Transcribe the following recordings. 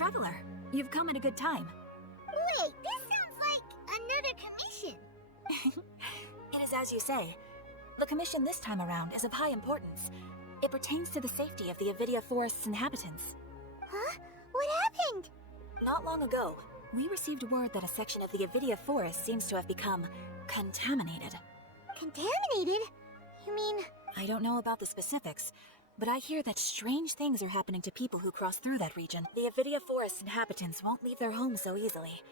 Traveler, you've come at a good time. Wait, this sounds like another commission. It is as you say. The commission this time around is of high importance. It pertains to the safety of the Avidya Forest's inhabitants. Huh? What happened? Not long ago, we received word that a section of the Avidya Forest seems to have become contaminated. Contaminated? You mean... I don't know about the specifics, but I hear that strange things are happening to people who cross through that region. The Avidya Forest inhabitants won't leave their homes so easily.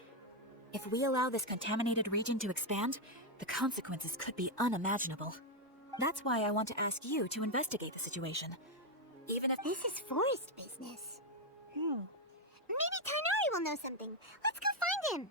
If we allow this contaminated region to expand, the consequences could be unimaginable. That's why I want to ask you to investigate the situation. Even if this is forest business. Maybe Tighnari will know something. Let's go find him.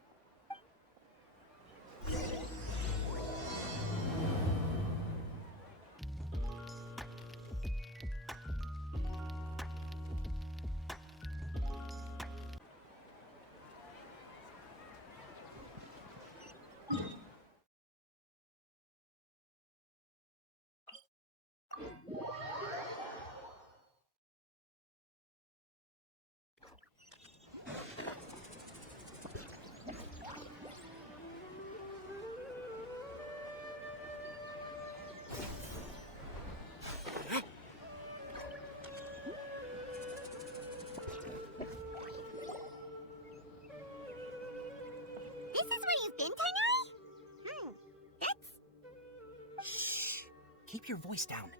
This is where you've been, Tighnari? That's... Shh. Keep your voice down.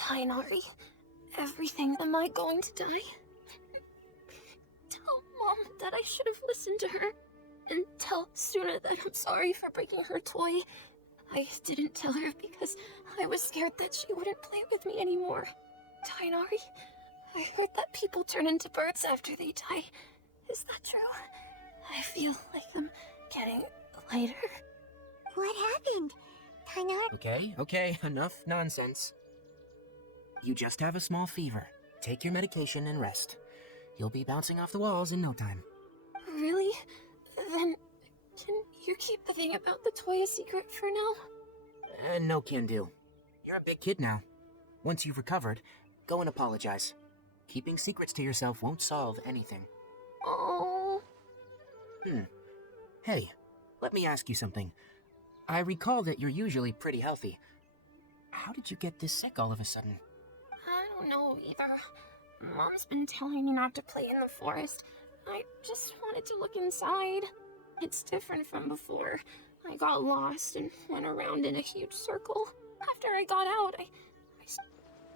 Tighnari, everything. Am I going to die? Tell Mom that I should have listened to her. And tell Suna that I'm sorry for breaking her toy. I didn't tell her because I was scared that she wouldn't play with me anymore. Tighnari, I heard that people turn into birds after they die. Is that true? I feel like I'm getting lighter. What happened? Tighnari... Okay, enough nonsense. You just have a small fever. Take your medication and rest. You'll be bouncing off the walls in no time. Really? Then, can you keep the thing about the toy a secret for now? No can do. You're a big kid now. Once you've recovered, go and apologize. Keeping secrets to yourself won't solve anything. Oh. Hey, let me ask you something. I recall that you're usually pretty healthy. How did you get this sick all of a sudden? I don't know either. Mom's been telling me not to play in the forest. I just wanted to look inside. It's different from before. I got lost and went around in a huge circle. After I got out, I...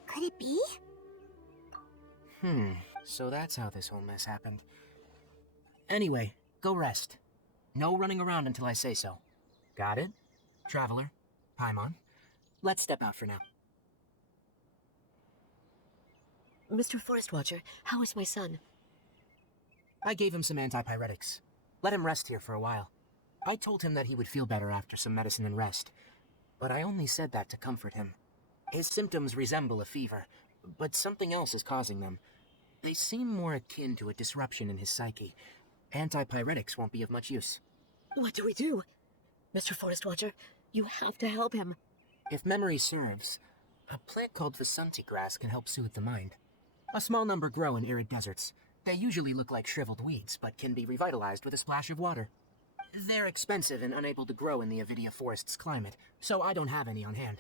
Could it be? So that's how this whole mess happened. Anyway, go rest. No running around until I say so. Got it? Traveler, Paimon, let's step out for now. Mr. Forest Watcher, how is my son? I gave him some antipyretics. Let him rest here for a while. I told him that he would feel better after some medicine and rest, but I only said that to comfort him. His symptoms resemble a fever, but something else is causing them. They seem more akin to a disruption in his psyche. Antipyretics won't be of much use. What do we do? Mr. Forest Watcher, you have to help him. If memory serves, a plant called Vasanti grass can help soothe the mind. A small number grow in arid deserts. They usually look like shriveled weeds, but can be revitalized with a splash of water. They're expensive and unable to grow in the Avidya Forest's climate, so I don't have any on hand.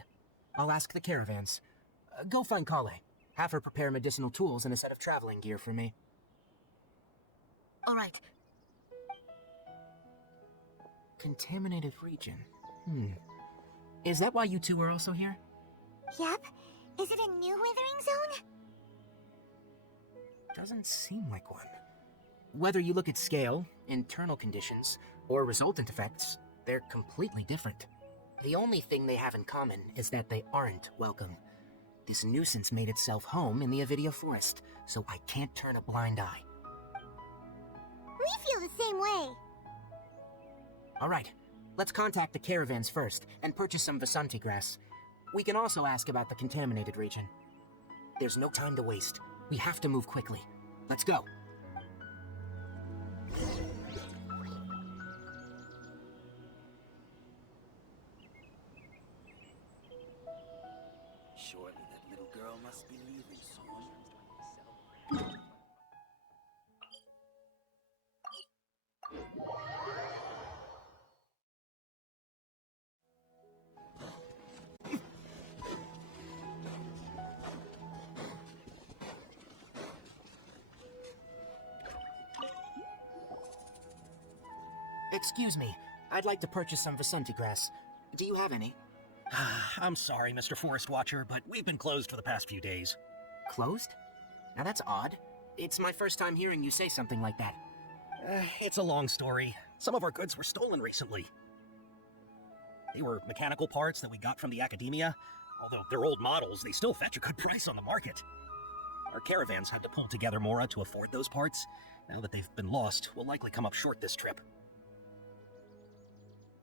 I'll ask the caravans. Go find Kale. Have her prepare medicinal tools and a set of traveling gear for me. All right. Contaminated region. Is that why you two are also here? Yep. Is it a new withering zone? Doesn't seem like one. Whether you look at scale, internal conditions, or resultant effects, they're completely different. The only thing they have in common is that they aren't welcome. This nuisance made itself home in the Avidya Forest, so I can't turn a blind eye. We feel the same way. Alright, let's contact the caravans first and purchase some Vasanti grass. We can also ask about the contaminated region. There's no time to waste. We have to move quickly. Let's go. Surely that little girl must be leaving soon. Excuse me, I'd like to purchase some Vasanti grass. Do you have any? I'm sorry, Mr. Forest Watcher, but we've been closed for the past few days. Closed? Now that's odd. It's my first time hearing you say something like that. It's a long story. Some of our goods were stolen recently. They were mechanical parts that we got from the Akademiya. Although they're old models, they still fetch a good price on the market. Our caravans had to pull together more to afford those parts. Now that they've been lost, we'll likely come up short this trip.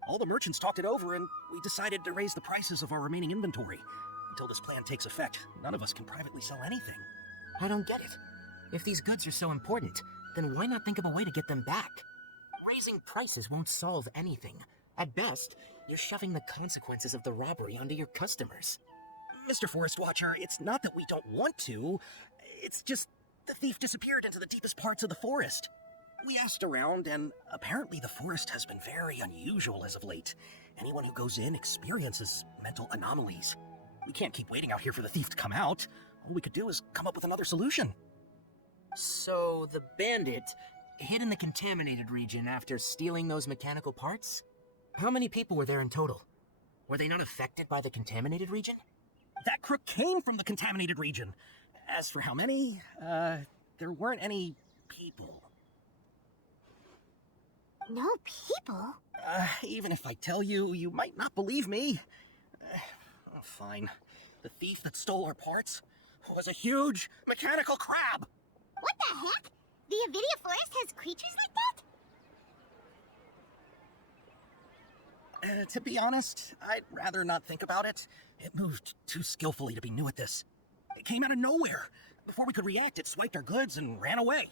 All the merchants talked it over, and we decided to raise the prices of our remaining inventory. Until this plan takes effect, none of us can privately sell anything. I don't get it. If these goods are so important, then why not think of a way to get them back? Raising prices won't solve anything. At best, you're shoving the consequences of the robbery onto your customers. Mr. Forest Watcher, it's not that we don't want to. It's just the thief disappeared into the deepest parts of the forest. We asked around, and apparently the forest has been very unusual as of late. Anyone who goes in experiences mental anomalies. We can't keep waiting out here for the thief to come out. All we could do is come up with another solution. So, the bandit hid in the contaminated region after stealing those mechanical parts? How many people were there in total? Were they not affected by the contaminated region? That crook came from the contaminated region. As for how many, there weren't any people. No people? Even if I tell you, you might not believe me. Fine. The thief that stole our parts was a huge mechanical crab. What the heck? The Avidya Forest has creatures like that? To be honest, I'd rather not think about it. It moved too skillfully to be new at this. It came out of nowhere. Before we could react, it swiped our goods and ran away.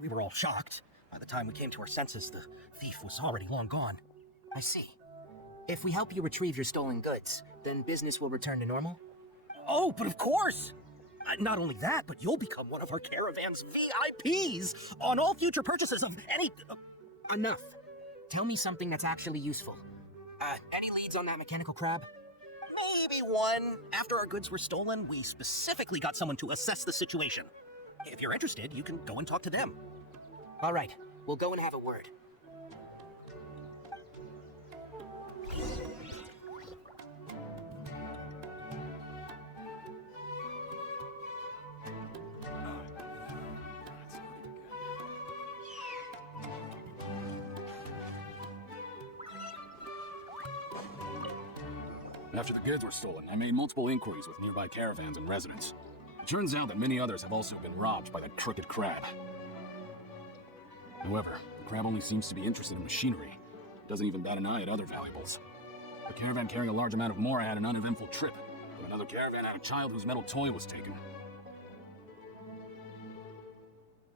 We were all shocked. By the time we came to our senses, the thief was already long gone. I see. If we help you retrieve your stolen goods, then business will return to normal? Oh, but of course! Not only that, but you'll become one of our caravan's VIPs on all future purchases of any... Enough. Tell me something that's actually useful. Any leads on that mechanical crab? Maybe one. After our goods were stolen, we specifically got someone to assess the situation. If you're interested, you can go and talk to them. All right, we'll go and have a word. After the goods were stolen, I made multiple inquiries with nearby caravans and residents. It turns out that many others have also been robbed by that crooked crab. However, the crab only seems to be interested in machinery. Doesn't even bat an eye at other valuables. A caravan carrying a large amount of Mora had an uneventful trip, but another caravan had a child whose metal toy was taken.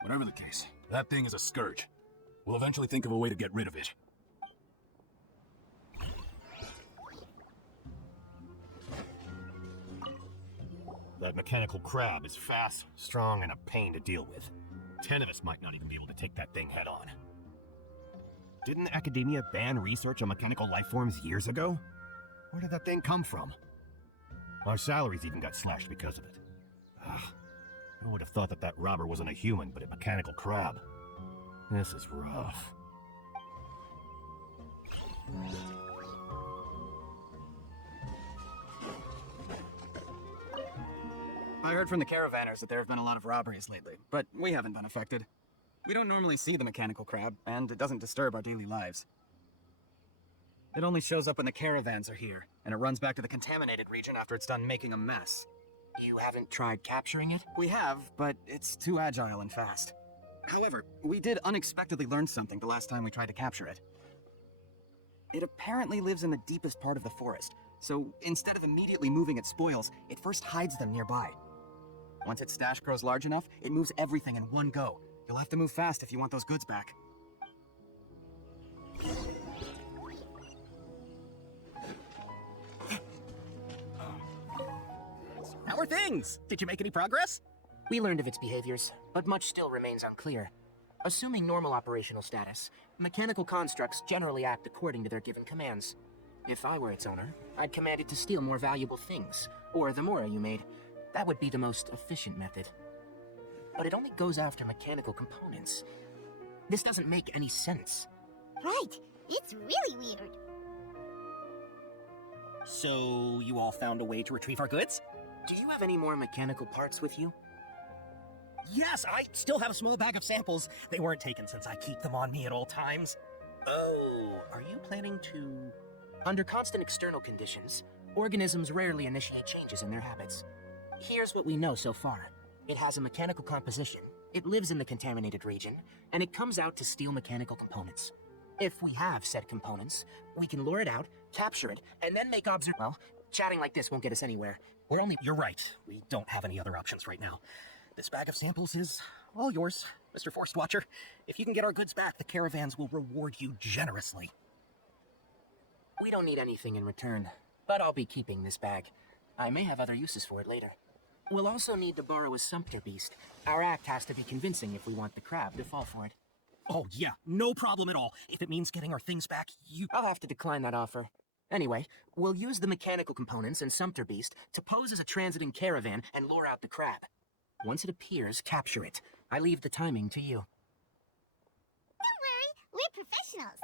Whatever the case, that thing is a scourge. We'll eventually think of a way to get rid of it. That mechanical crab is fast, strong, and a pain to deal with. 10 of us might not even be able to take that thing head on. Didn't Akademiya ban research on mechanical life forms years ago? Where did that thing come from? Our salaries even got slashed because of it. Ugh. Who would have thought that that robber wasn't a human, but a mechanical crab? This is rough. I heard from the caravanners that there have been a lot of robberies lately, but we haven't been affected. We don't normally see the mechanical crab, and it doesn't disturb our daily lives. It only shows up when the caravans are here, and it runs back to the contaminated region after it's done making a mess. You haven't tried capturing it? We have, but it's too agile and fast. However, we did unexpectedly learn something the last time we tried to capture it. It apparently lives in the deepest part of the forest, so instead of immediately moving its spoils, it first hides them nearby. Once its stash grows large enough, it moves everything in one go. You'll have to move fast if you want those goods back. How are things? Did you make any progress? We learned of its behaviors, but much still remains unclear. Assuming normal operational status, mechanical constructs generally act according to their given commands. If I were its owner, I'd command it to steal more valuable things, or the Mora you made. That would be the most efficient method. But it only goes after mechanical components. This doesn't make any sense. Right. It's really weird. So, you all found a way to retrieve our goods? Do you have any more mechanical parts with you? Yes, I still have a small bag of samples. They weren't taken since I keep them on me at all times. Oh, are you planning to... Under constant external conditions, organisms rarely initiate changes in their habits. Here's what we know so far. It has a mechanical composition, it lives in the contaminated region, and it comes out to steal mechanical components. If we have said components, we can lure it out, capture it, and then make Well, chatting like this won't get us anywhere. We're only... You're right. We don't have any other options right now. This bag of samples is all yours, Mr. Forest Watcher. If you can get our goods back, the caravans will reward you generously. We don't need anything in return, but I'll be keeping this bag. I may have other uses for it later. We'll also need to borrow a sumpter beast. Our act has to be convincing if we want the crab to fall for it. Oh yeah, no problem at all. If it means getting our things back, I'll have to decline that offer. Anyway, we'll use the mechanical components and sumpter beast to pose as a transiting caravan and lure out the crab. Once it appears, capture it. I leave the timing to you. Don't worry, we're professionals.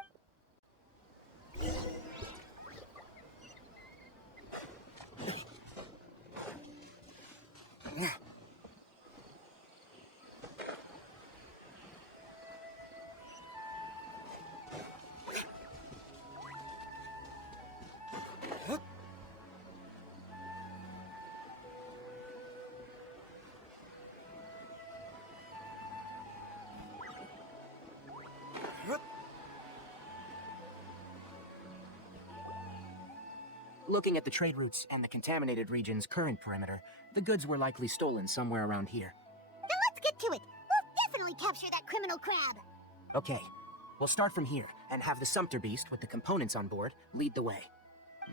Looking at the trade routes and the contaminated region's current perimeter, the goods were likely stolen somewhere around here. Then let's get to it. We'll definitely capture that criminal crab. Okay, we'll start from here and have the sumpter beast with the components on board lead the way.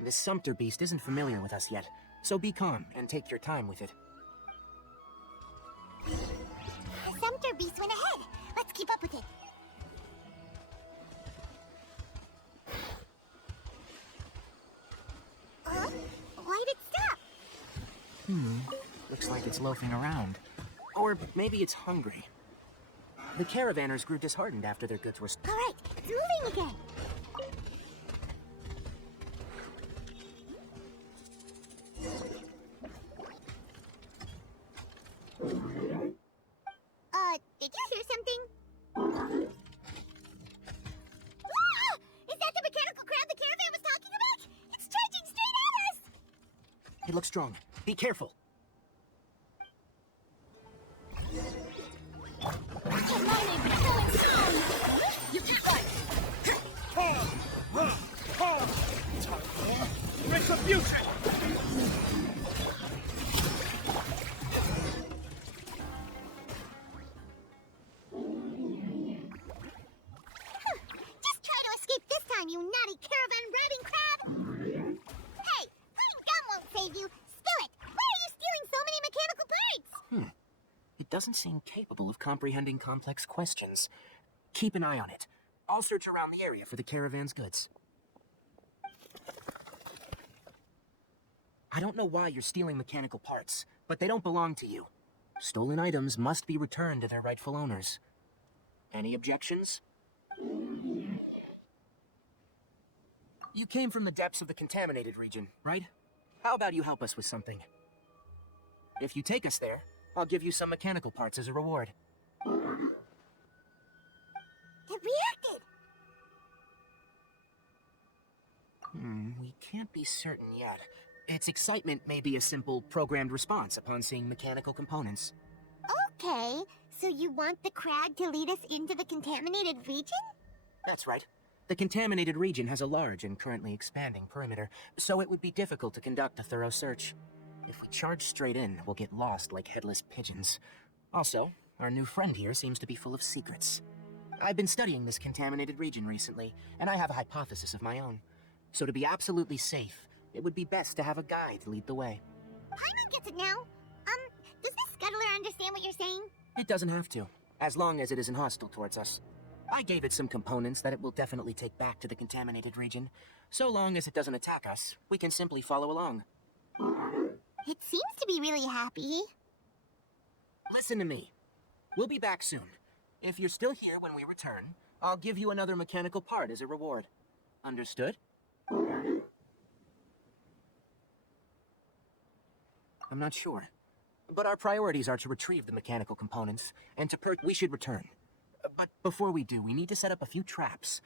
This sumpter beast isn't familiar with us yet, so be calm and take your time with it. Sumpter beast went ahead. Let's keep up with it. Why'd it stop? Looks like it's loafing around. Or maybe it's hungry. The caravanners grew disheartened after their goods were All right, it's moving again. Did you hear something? Ah! Is that the mechanical crab the caravan was talking about? It's charging straight at us! It looks strong. Be careful. Retribution! Just try to escape this time, you naughty caravan riding crab! Hey, plain gum won't save you! Spill it! Why are you stealing so many mechanical parts? It doesn't seem capable of comprehending complex questions. Keep an eye on it. I'll search around the area for the caravan's goods. I don't know why you're stealing mechanical parts, but they don't belong to you. Stolen items must be returned to their rightful owners. Any objections? You came from the depths of the contaminated region, right? How about you help us with something? If you take us there, I'll give you some mechanical parts as a reward. It reacted! We can't be certain yet. Its excitement may be a simple, programmed response upon seeing mechanical components. Okay, so you want the crab to lead us into the contaminated region? That's right. The contaminated region has a large and currently expanding perimeter, so it would be difficult to conduct a thorough search. If we charge straight in, we'll get lost like headless pigeons. Also, our new friend here seems to be full of secrets. I've been studying this contaminated region recently, and I have a hypothesis of my own. So to be absolutely safe, it would be best to have a guide lead the way. Paimon gets it now. Does this scuttler understand what you're saying? It doesn't have to, as long as it isn't hostile towards us. I gave it some components that it will definitely take back to the contaminated region. So long as it doesn't attack us, we can simply follow along. It seems to be really happy. Listen to me. We'll be back soon. If you're still here when we return, I'll give you another mechanical part as a reward. Understood? I'm not sure. But our priorities are to retrieve the mechanical components, and to we should return. But before we do, we need to set up a few traps.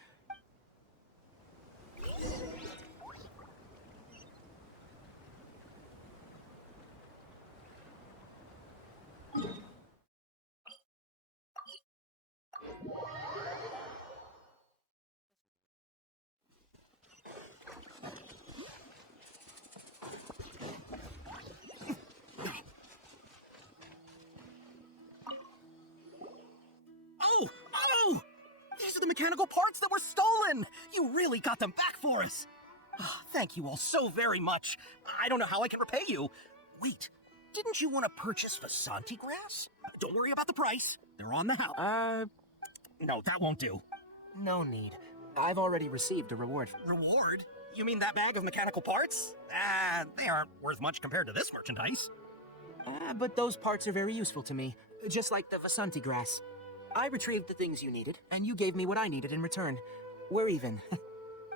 Oh! These are the mechanical parts that were stolen! You really got them back for us! Ah, thank you all so very much. I don't know how I can repay you. Wait, didn't you want to purchase Vasanti grass? Don't worry about the price. They're on the house. No, that won't do. No need. I've already received a reward. Reward? You mean that bag of mechanical parts? They aren't worth much compared to this merchandise. But those parts are very useful to me, just like the Vasanti grass. I retrieved the things you needed, and you gave me what I needed in return. We're even.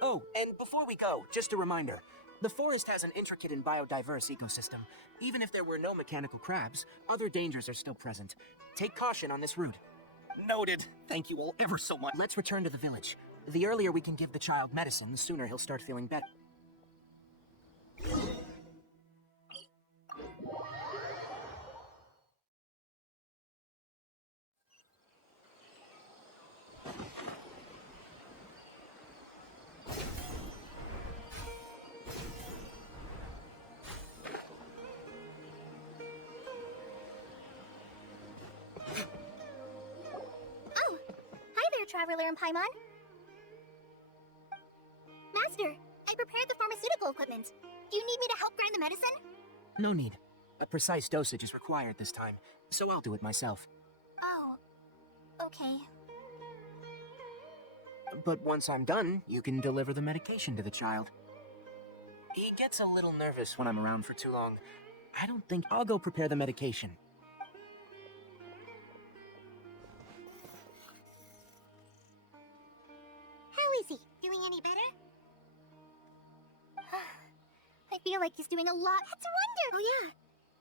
Oh, and before we go, just a reminder. The forest has an intricate and biodiverse ecosystem. Even if there were no mechanical crabs, other dangers are still present. Take caution on this route. Noted. Thank you all ever so much. Let's return to the village. The earlier we can give the child medicine, the sooner he'll start feeling better. Oh, hi there, Traveler and Paimon. Master, I prepared the pharmaceutical equipment. Do you need me to help grind the medicine? No need. A precise dosage is required this time, so I'll do it myself. Oh, okay. But once I'm done, you can deliver the medication to the child. He gets a little nervous when I'm around for too long. I don't think I'll go prepare the medication. How is he? Doing any better? I feel like he's doing a lot. That's a wonder! Oh yeah.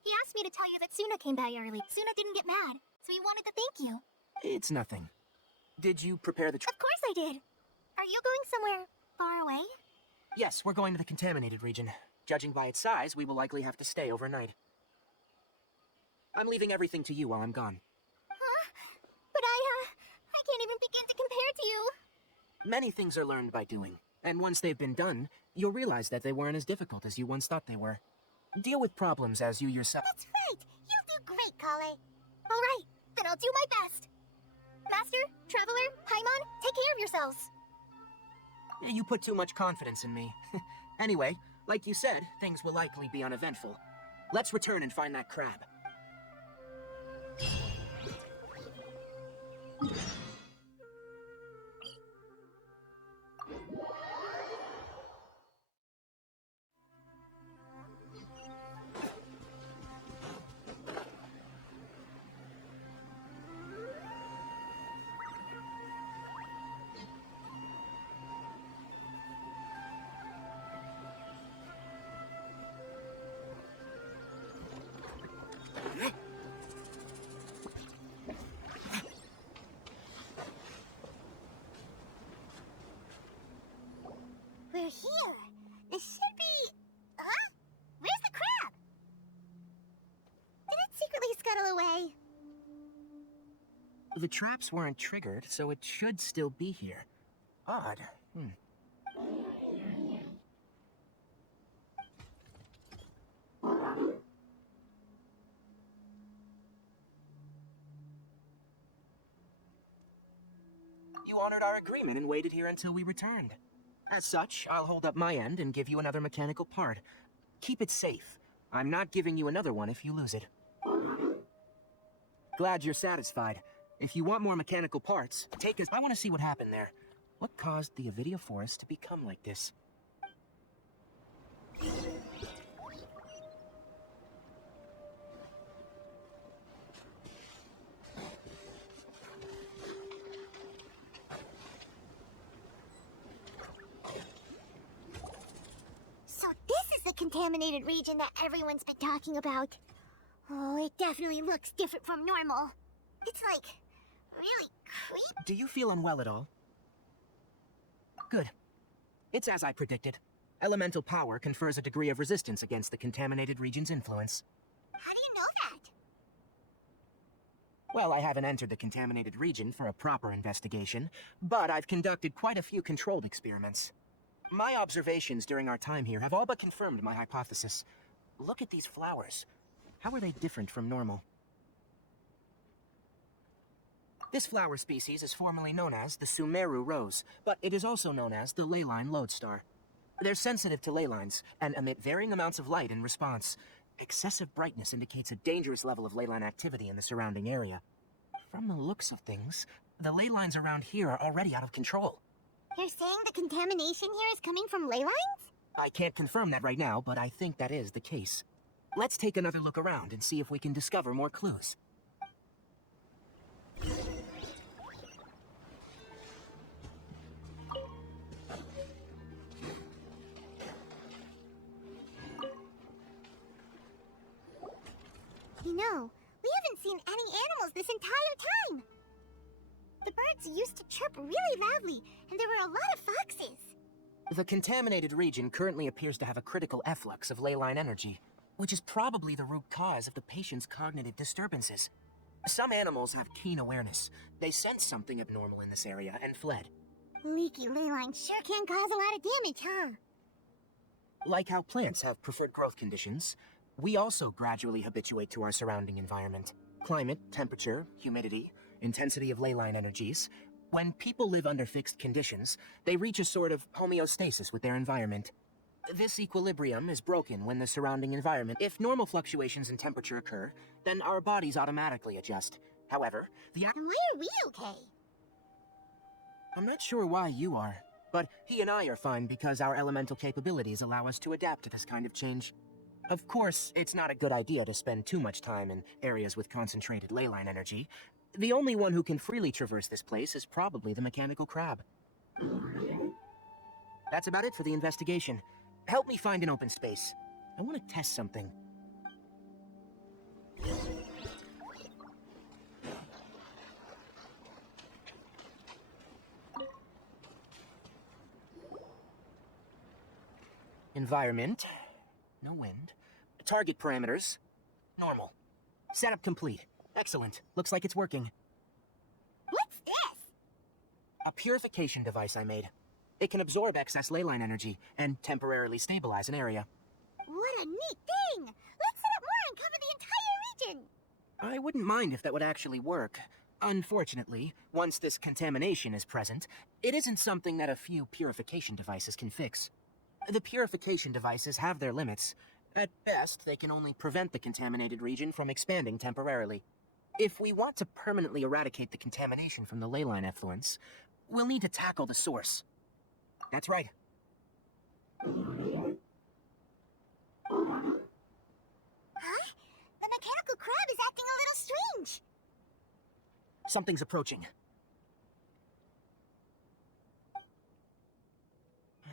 He asked me to tell you that Suna came by early. Suna didn't get mad, so he wanted to thank you. It's nothing. Did you prepare the Of course I did. Are you going somewhere far away? Yes, we're going to the Contaminated region. Judging by its size, we will likely have to stay overnight. I'm leaving everything to you while I'm gone. Huh? But I can't even begin to compare to you. Many things are learned by doing, and once they've been done, you'll realize that they weren't as difficult as you once thought they were. Deal with problems as you yourself— That's right! You do great, Kale. Alright, then I'll do my best. Master, Traveler, Paimon, take care of yourselves. You put too much confidence in me. Anyway, like you said, things will likely be uneventful. Let's return and find that crab. We're here. This should be... Huh? Where's the crab? Did it secretly scuttle away? The traps weren't triggered, so it should still be here. Odd. You honored our agreement and waited here until we returned. As such, I'll hold up my end and give you another mechanical part. Keep it safe. I'm not giving you another one if you lose it. Glad you're satisfied. If you want more mechanical parts, take us— I want to see what happened there. What caused the Avidya Forest to become like this? contaminated region that everyone's been talking about. Oh, it definitely looks different from normal. It's like, really creepy. Do you feel unwell at all? Good. It's as I predicted. Elemental power confers a degree of resistance against the contaminated region's influence. How do you know that? Well, I haven't entered the contaminated region for a proper investigation, but I've conducted quite a few controlled experiments. My observations during our time here have all but confirmed my hypothesis. Look at these flowers. How are they different from normal? This flower species is formerly known as the Sumeru rose, but it is also known as the leyline lodestar. They're sensitive to ley lines and emit varying amounts of light in response. Excessive brightness indicates a dangerous level of leyline activity in the surrounding area. From the looks of things, the ley lines around here are already out of control. You're saying the contamination here is coming from ley lines? I can't confirm that right now, but I think that is the case. Let's take another look around and see if we can discover more clues. You know, we haven't seen any animals this entire time. The birds used to chirp really loudly, and there were a lot of foxes. The contaminated region currently appears to have a critical efflux of leyline energy, which is probably the root cause of the patient's cognitive disturbances. Some animals have keen awareness. They sensed something abnormal in this area and fled. Leaky ley lines sure can cause a lot of damage, huh? Like how plants have preferred growth conditions, we also gradually habituate to our surrounding environment. Climate, temperature, humidity, intensity of leyline energies. When people live under fixed conditions, they reach a sort of homeostasis with their environment. This equilibrium is broken when the surrounding environment. If normal fluctuations in temperature occur, then our bodies automatically adjust. However, Why are we okay? I'm not sure why you are, but he and I are fine because our elemental capabilities allow us to adapt to this kind of change. Of course, it's not a good idea to spend too much time in areas with concentrated leyline energy. The only one who can freely traverse this place is probably the mechanical crab. That's about it for the investigation. Help me find an open space. I want to test something. Environment. No wind. Target parameters. Normal. Setup complete. Excellent. Looks like it's working. What's this? A purification device I made. It can absorb excess leyline energy and temporarily stabilize an area. What a neat thing! Let's set up more and cover the entire region! I wouldn't mind if that would actually work. Unfortunately, once this contamination is present, it isn't something that a few purification devices can fix. The purification devices have their limits. At best, they can only prevent the contaminated region from expanding temporarily. If we want to permanently eradicate the contamination from the leyline effluence, we'll need to tackle the source. That's right. Huh? The mechanical crab is acting a little strange. Something's approaching.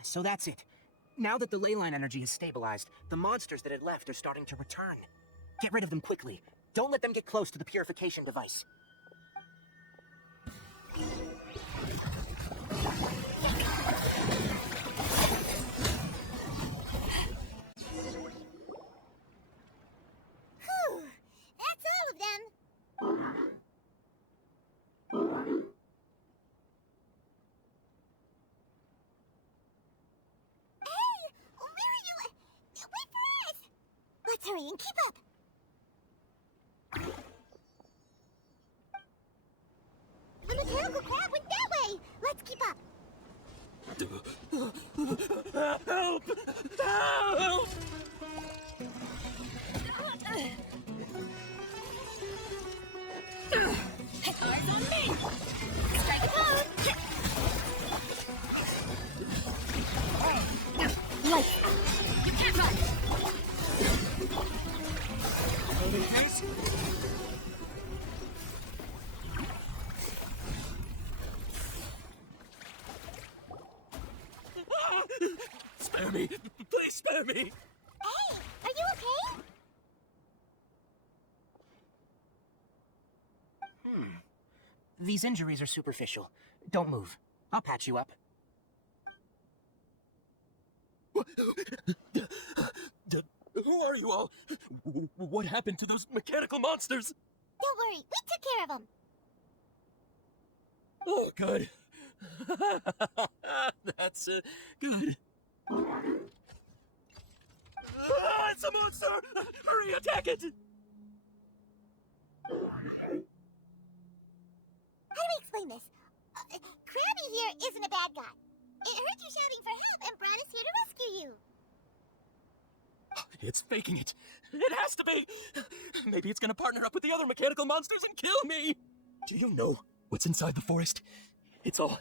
So that's it. Now that the leyline energy has stabilized, the monsters that had left are starting to return. Get rid of them quickly. Don't let them get close to the purification device. Whew, that's all of them. Hey, where are you? Wait for us! Let's hurry and keep up. The mechanical crab went that way. Let's keep up. Help! Help! Eyes on me! Strike a pose! Light! You can't run! Case? Spare me! Please spare me! Hey, These injuries are superficial. Don't move. I'll patch you up. Who are you all? What happened to those mechanical monsters? Don't worry, we took care of them. Oh, good. That's good. It's a monster! Hurry, attack it! How do we explain this? Krabby here isn't a bad guy. It heard you shouting for help and brought us here to rescue you. It's faking it. It has to be. Maybe it's gonna partner up with the other mechanical monsters and kill me. Do you know what's inside the forest? It's all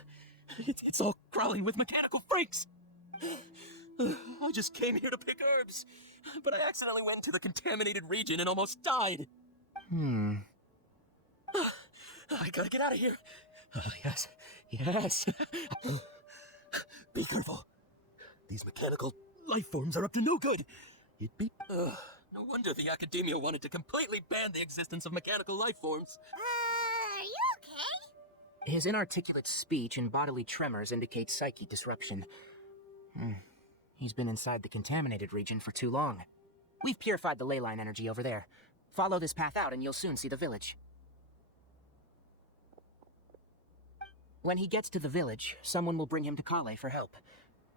crawling with mechanical freaks. I just came here to pick herbs, but I accidentally went to the contaminated region and almost died. I gotta get out of here. Yes. Be careful. These mechanical life forms are up to no good. No wonder the Akademiya wanted to completely ban the existence of mechanical life forms. Are you okay? His inarticulate speech and bodily tremors indicate psyche disruption. He's been inside the contaminated region for too long. We've purified the ley line energy over there. Follow this path out and you'll soon see the village. When he gets to the village, someone will bring him to Kale for help.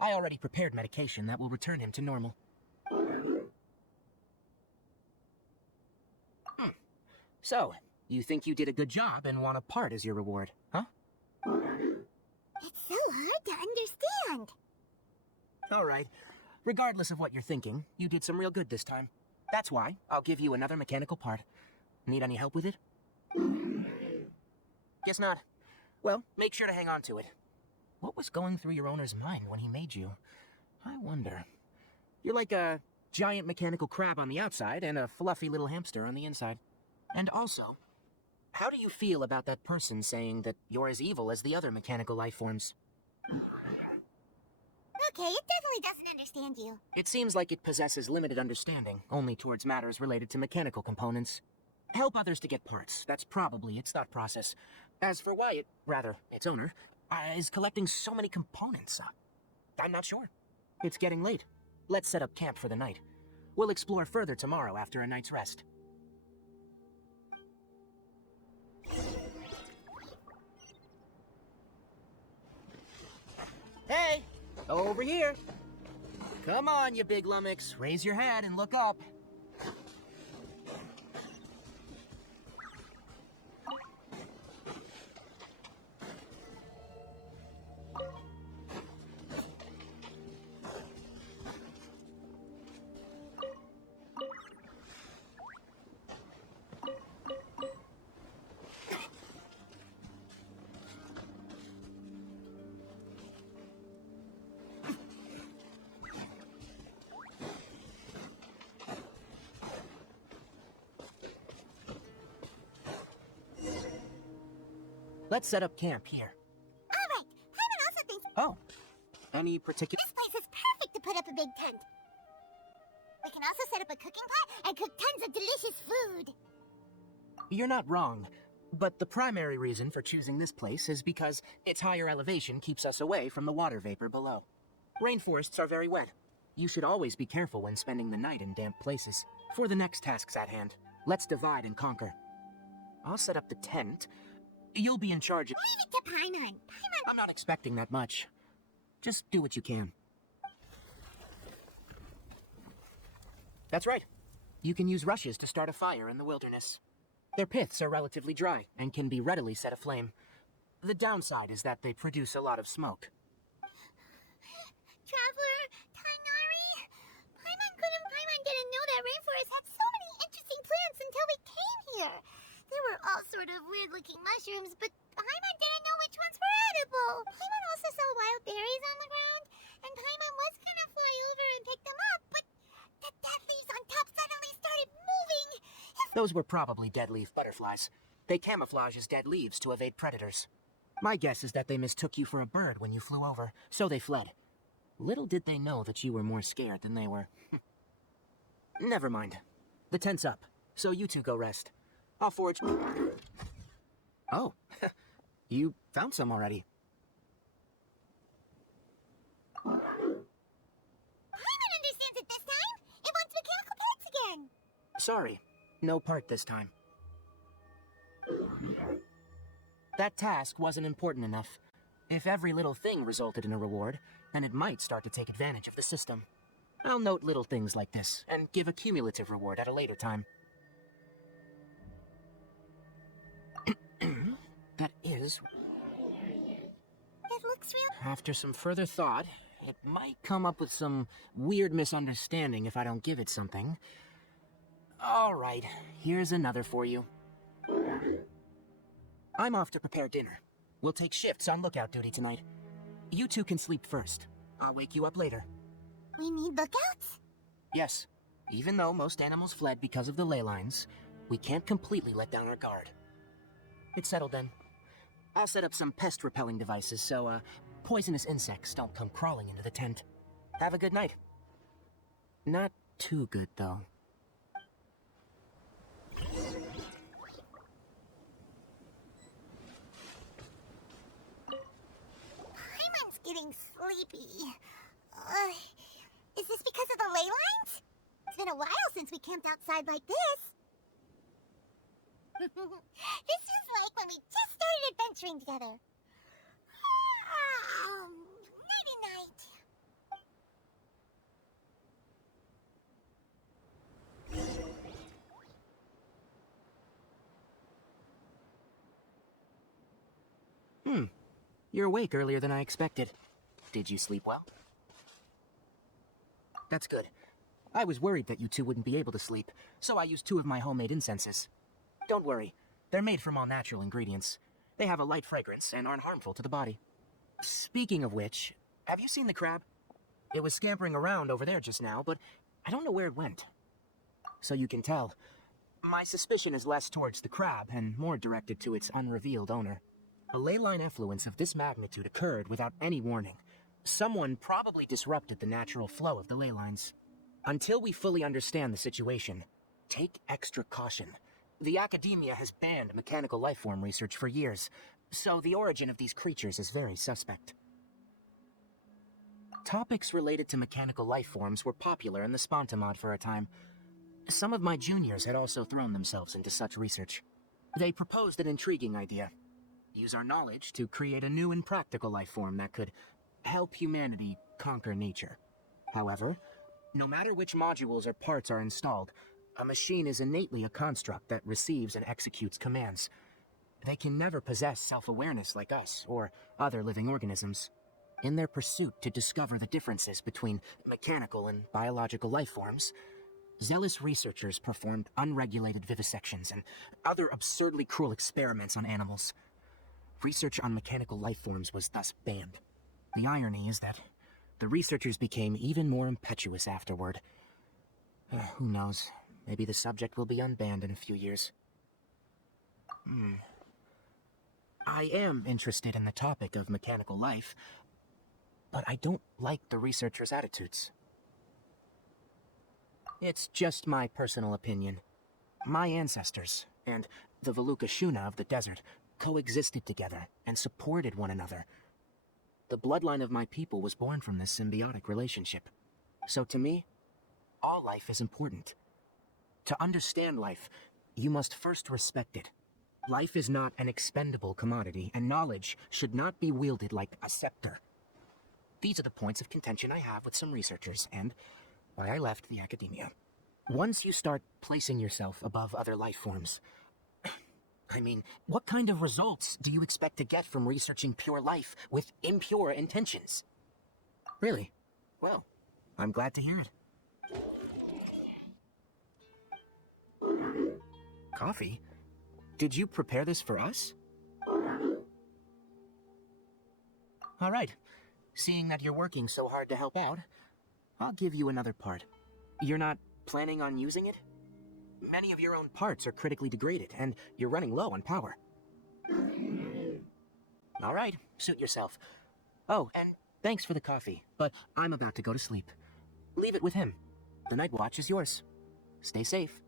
I already prepared medication that will return him to normal. So, you think you did a good job and want a part as your reward, huh? It's so hard to understand. Alright. Regardless of what you're thinking, you did some real good this time. That's why I'll give you another mechanical part. Need any help with it? Guess not. Well, make sure to hang on to it. What was going through your owner's mind when he made you? I wonder. You're like a giant mechanical crab on the outside and a fluffy little hamster on the inside. And also, how do you feel about that person saying that you're as evil as the other mechanical life forms? Okay, it definitely doesn't understand you. It seems like it possesses limited understanding, only towards matters related to mechanical components. Help others to get parts, that's probably its thought process. As for why it, rather, its owner, is collecting so many components, I'm not sure. It's getting late. Let's set up camp for the night. We'll explore further tomorrow after a night's rest. Hey! Over here! Come on, you big lummox. Raise your head and look up. Let's set up camp here. Alright, Hyman also thinks Oh, any particular... this place is perfect to put up a big tent. We can also set up a cooking pot and cook tons of delicious food. You're not wrong, but the primary reason for choosing this place is because its higher elevation keeps us away from the water vapor below. Rainforests are very wet. You should always be careful when spending the night in damp places. For the next tasks at hand, let's divide and conquer. I'll set up the tent. You'll be in charge of... Leave it to Paimon. I'm not expecting that much. Just do what you can. That's right. You can use rushes to start a fire in the wilderness. Their piths are relatively dry and can be readily set aflame. The downside is that they produce a lot of smoke. Traveler, Tighnari, Paimon didn't know that rainforest had so many interesting plants until we came here. There were all sort of weird-looking mushrooms, but Paimon didn't know which ones were edible. Paimon also saw wild berries on the ground, and Paimon was gonna fly over and pick them up, but the dead leaves on top suddenly started moving. Those were probably dead leaf butterflies. They camouflage as dead leaves to evade predators. My guess is that they mistook you for a bird when you flew over, so they fled. Little did they know that you were more scared than they were. Never mind. The tent's up, so you two go rest. I'll forge... Oh, You found some already. Paimon understands it this time! It wants mechanical parts again! Sorry, no part this time. That task wasn't important enough. If every little thing resulted in a reward, then it might start to take advantage of the system. I'll note little things like this, and give a cumulative reward at a later time. That is... It looks real. After some further thought, it might come up with some weird misunderstanding if I don't give it something. Alright, here's another for you. I'm off to prepare dinner. We'll take shifts on lookout duty tonight. You two can sleep first. I'll wake you up later. We need lookouts? Yes. Even though most animals fled because of the ley lines, we can't completely let down our guard. It's settled then. I'll set up some pest-repelling devices so, poisonous insects don't come crawling into the tent. Have a good night. Not too good, though. Paimon's getting sleepy. Is this because of the ley lines? It's been a while since we camped outside like this. This is like when we just started adventuring together. Nighty-night. You're awake earlier than I expected. Did you sleep well? That's good. I was worried that you two wouldn't be able to sleep, so I used 2 of my homemade incenses. Don't worry, they're made from all natural ingredients. They have a light fragrance and aren't harmful to the body. Speaking of which, have you seen the crab? It was scampering around over there just now, but I don't know where it went. So you can tell, my suspicion is less towards the crab and more directed to its unrevealed owner. A ley line effluence of this magnitude occurred without any warning. Someone probably disrupted the natural flow of the ley lines. Until we fully understand the situation, take extra caution. The Akademiya has banned mechanical lifeform research for years, so the origin of these creatures is very suspect. Topics related to mechanical lifeforms were popular in the Sponta mod for a time. Some of my juniors had also thrown themselves into such research. They proposed an intriguing idea. Use our knowledge to create a new and practical lifeform that could help humanity conquer nature. However, no matter which modules or parts are installed, a machine is innately a construct that receives and executes commands. They can never possess self-awareness like us or other living organisms. In their pursuit to discover the differences between mechanical and biological lifeforms, zealous researchers performed unregulated vivisections and other absurdly cruel experiments on animals. Research on mechanical lifeforms was thus banned. The irony is that the researchers became even more impetuous afterward. Who knows? Maybe the subject will be unbanned in a few years. I am interested in the topic of mechanical life, but I don't like the researchers' attitudes. It's just my personal opinion. My ancestors, and the Vulpes of the desert, coexisted together and supported one another. The bloodline of my people was born from this symbiotic relationship. So to me, all life is important. To understand life, you must first respect it. Life is not an expendable commodity, and knowledge should not be wielded like a scepter. These are the points of contention I have with some researchers, and why I left the Akademiya. Once you start placing yourself above other life forms, I mean, what kind of results do you expect to get from researching pure life with impure intentions? Really? Well, I'm glad to hear it. Coffee? Did you prepare this for us? All right. Seeing that you're working so hard to help out, I'll give you another part. You're not planning on using it? Many of your own parts are critically degraded, and you're running low on power. All right, suit yourself. Oh, and thanks for the coffee, but I'm about to go to sleep. Leave it with him. The night watch is yours. Stay safe.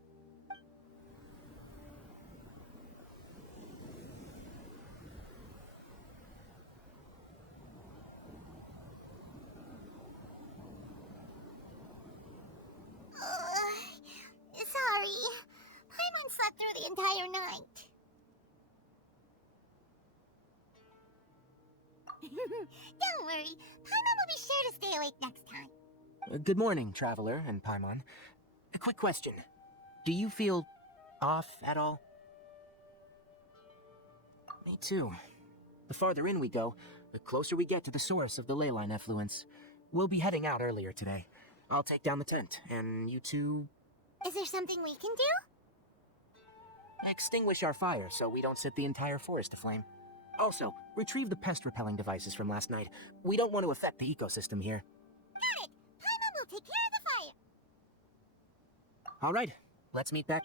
Don't worry. Paimon will be sure to stay awake next time. Good morning, Traveler and Paimon. A quick question. Do you feel off at all? Me too. The farther in we go, the closer we get to the source of the leyline effluence. We'll be heading out earlier today. I'll take down the tent, and you two... Is there something we can do? extinguish our fire so we don't set the entire forest aflame. Also, retrieve the pest-repelling devices from last night. We don't want to affect the ecosystem here. Got it! Paimon will take care of the fire! All right, let's meet back.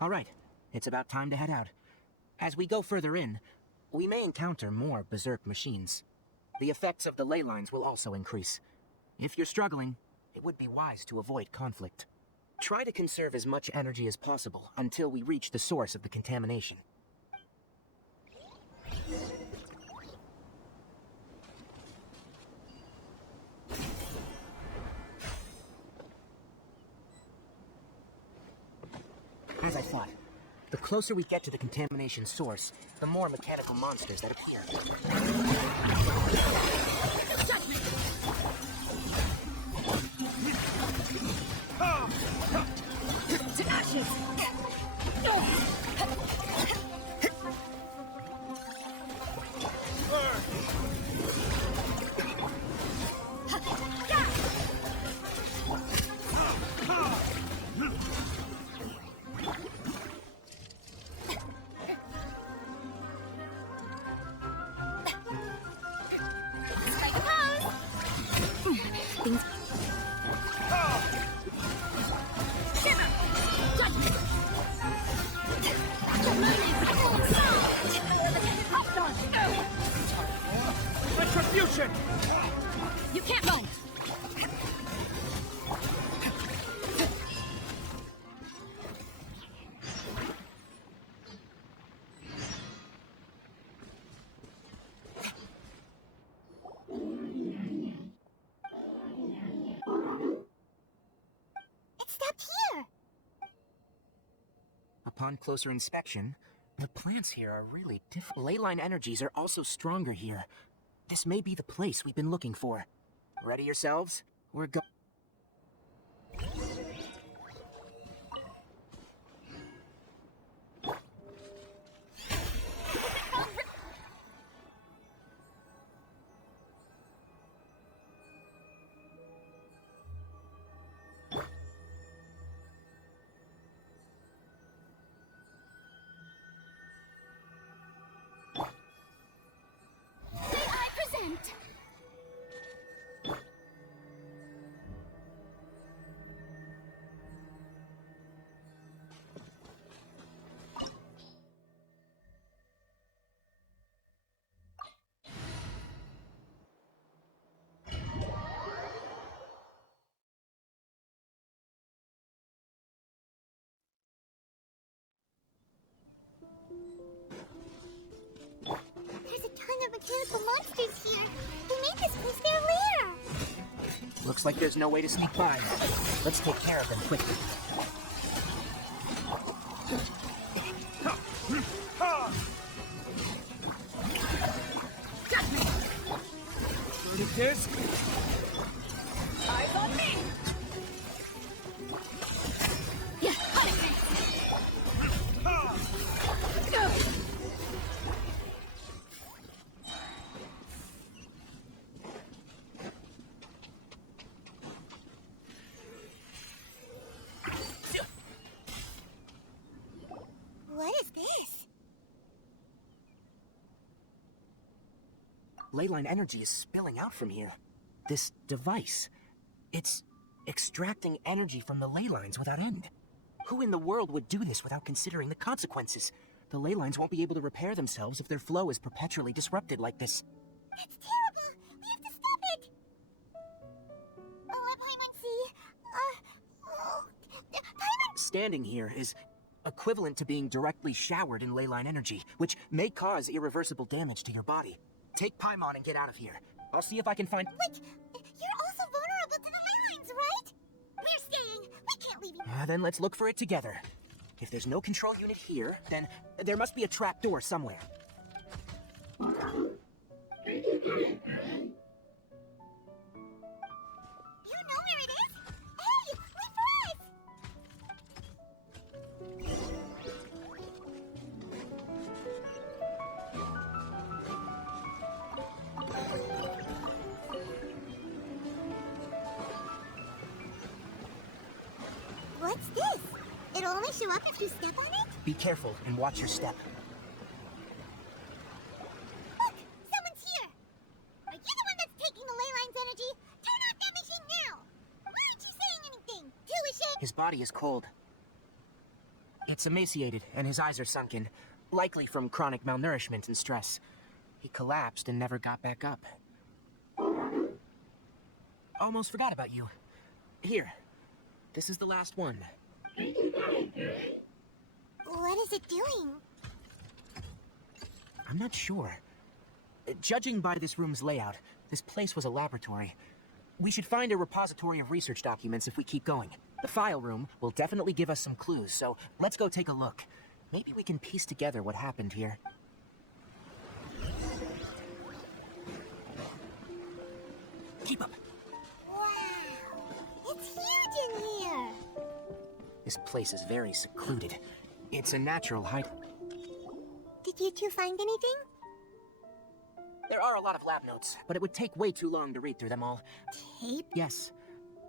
All right, it's about time to head out. As we go further in, we may encounter more berserk machines. The effects of the ley lines will also increase. If you're struggling, it would be wise to avoid conflict. Try to conserve as much energy as possible until we reach the source of the contamination. As I thought, the closer we get to the contamination source, the more mechanical monsters that appear. To ashes! Retribution! You can't moan! It stopped here! Upon closer inspection, the plants here are really different. Leyline energies are also stronger here. This may be the place we've been looking for. Ready yourselves? We're go- I present! There's a ton of mechanical monsters here. They made this place their lair. Looks like there's no way to sneak by. Let's take care of them quickly. Dirty disc! Eyes on me! Yeah, What is this? Leyline energy is spilling out from here. This device, it's extracting energy from the ley lines without end. Who in the world would do this without considering the consequences? The ley lines won't be able to repair themselves if their flow is perpetually disrupted like this. That's terrible! We have to stop it! Let Paimon see. Paimon! Standing here is equivalent to being directly showered in leyline energy, which may cause irreversible damage to your body. Take Paimon and get out of here. I'll see if I can find... Wait! You're also Then let's look for it together. If there's no control unit here, then there must be a trap door somewhere. You know where it is? Hey, wait for us! What's this? It'll only show up if you step on it? Be careful and watch your step. Look! Someone's here! Are you the one that's taking the ley line's energy? Turn off that machine now! Why aren't you saying anything? Too ashamed? His body is cold. It's emaciated, and his eyes are sunken, likely from chronic malnourishment and stress. He collapsed and never got back up. Almost forgot about you. Here. This is the last one. What is it doing? I'm not sure. Judging by this room's layout, this place was a laboratory. We should find a repository of research documents if we keep going. The file room will definitely give us some clues, so let's go take a look. Maybe we can piece together what happened here. Keep up. Wow! It's huge in here! This place is very secluded. It's a natural hide. Did you two find anything? There are a lot of lab notes, but it would take way too long to read through them all. Tape? Yes.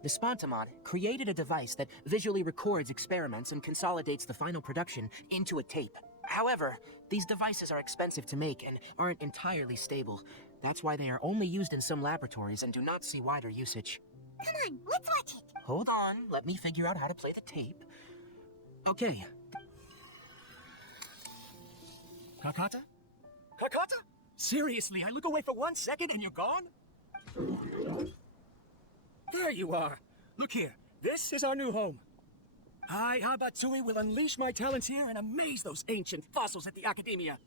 The Spontamon created a device that visually records experiments and consolidates the final production into a tape. However, these devices are expensive to make and aren't entirely stable. That's why they are only used in some laboratories and do not see wider usage. Come on, let's watch it! Hold on, let me figure out how to play the tape. Okay. Karkata? Karkata? Seriously, I look away for 1 second and you're gone? There you are. Look here. This is our new home. I, Abattouy, will unleash my talents here and amaze those ancient fossils at the Akademiya.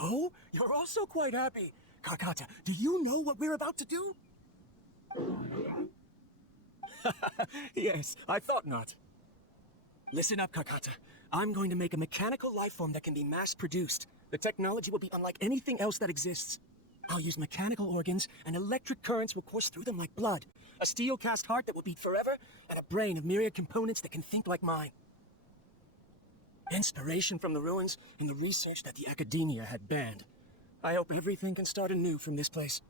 Oh, you're also quite happy. Karkata, do you know what we're about to do? Yes, I thought not. Listen up, Karkata. I'm going to make a mechanical life form that can be mass-produced. The technology will be unlike anything else that exists. I'll use mechanical organs, and electric currents will course through them like blood. A steel-cast heart that will beat forever, and a brain of myriad components that can think like mine. Inspiration from the ruins and the research that the Akademiya had banned. I hope everything can start anew from this place.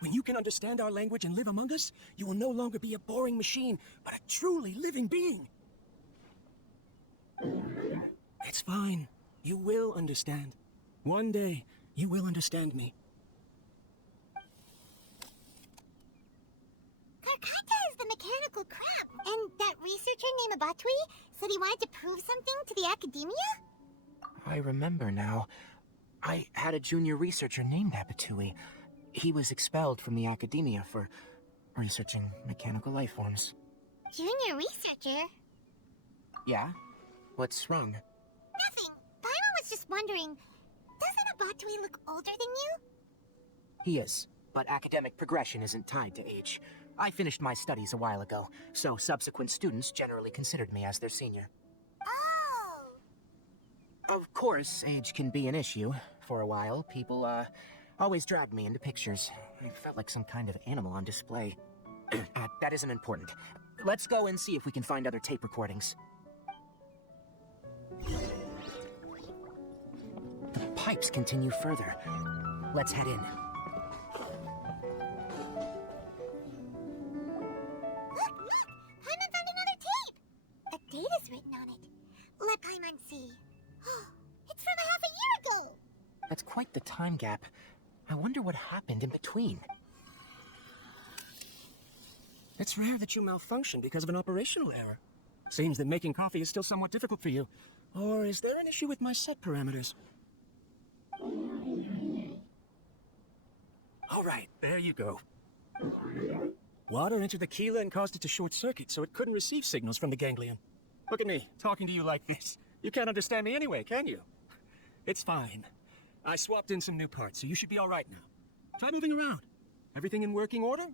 When you can understand our language and live among us, you will no longer be a boring machine, but a truly living being. It's fine. You will understand. One day, you will understand me. Karkata is the mechanical crab. And that researcher named Abattouy said he wanted to prove something to the Akademiya? I remember now. I had a junior researcher named Abattouy. He was expelled from the Akademiya for researching mechanical life forms. Junior researcher? Yeah? What's wrong? Nothing. Paimon was just wondering, doesn't Abattouy look older than you? He is, but academic progression isn't tied to age. I finished my studies a while ago, so subsequent students generally considered me as their senior. Oh! Of course, age can be an issue. For a while, people, always dragged me into pictures. I felt like some kind of animal on display. That isn't important. Let's go and see if we can find other tape recordings. The pipes continue further. Let's head in. Look! Paimon found another tape! A date is written on it. Let Paimon see. It's from half a year ago! That's quite the time gap. I wonder what happened in between. It's rare that you malfunction because of an operational error. Seems that making coffee is still somewhat difficult for you. Or is there an issue with my set parameters? All right, there you go. Water entered the Keela and caused it to short circuit, so it couldn't receive signals from the ganglion. Look at me, talking to you like this. You can't understand me anyway, can you? It's fine. I swapped in some new parts, so you should be all right now. Try moving around. Everything in working order?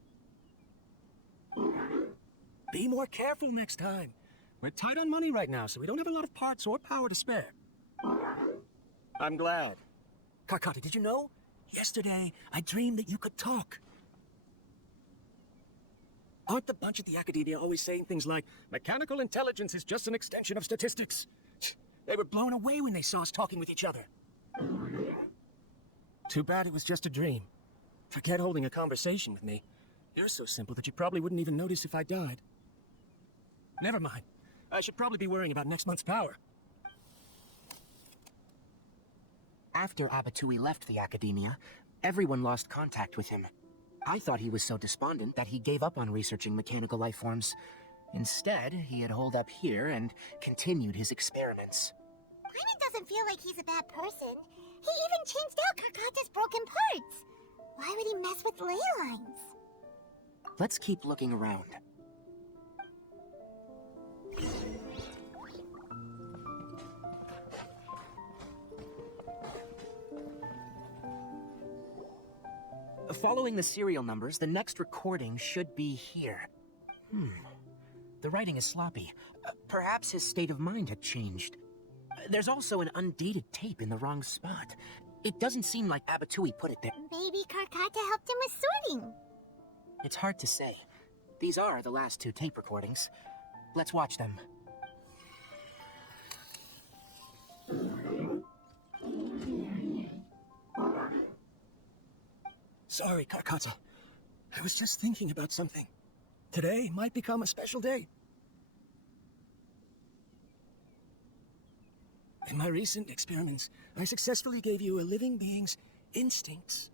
Be more careful next time. We're tight on money right now, so we don't have a lot of parts or power to spare. I'm glad. Karkata, did you know? Yesterday, I dreamed that you could talk. Aren't the bunch at the Akademiya always saying things like, mechanical intelligence is just an extension of statistics? They were blown away when they saw us talking with each other. Too bad it was just a dream. Forget holding a conversation with me. You're so simple that you probably wouldn't even notice if I died. Never mind. I should probably be worrying about next month's power. After Abattouy left the Akademiya, everyone lost contact with him. I thought he was so despondent that he gave up on researching mechanical life forms. Instead, he had holed up here and continued his experiments. Paimon doesn't feel like he's a bad person. He even changed out Karkata's broken parts. Why would he mess with ley lines? Let's keep looking around. Following the serial numbers, the next recording should be here. The writing is sloppy. Perhaps his state of mind had changed. There's also an undated tape in the wrong spot. It doesn't seem like Abattouy put it there. Maybe Karkata helped him with sorting. It's hard to say. These are the last two tape recordings. Let's watch them. Sorry, Karkata. I was just thinking about something. Today might become a special day. In my recent experiments, I successfully gave you a living being's instincts.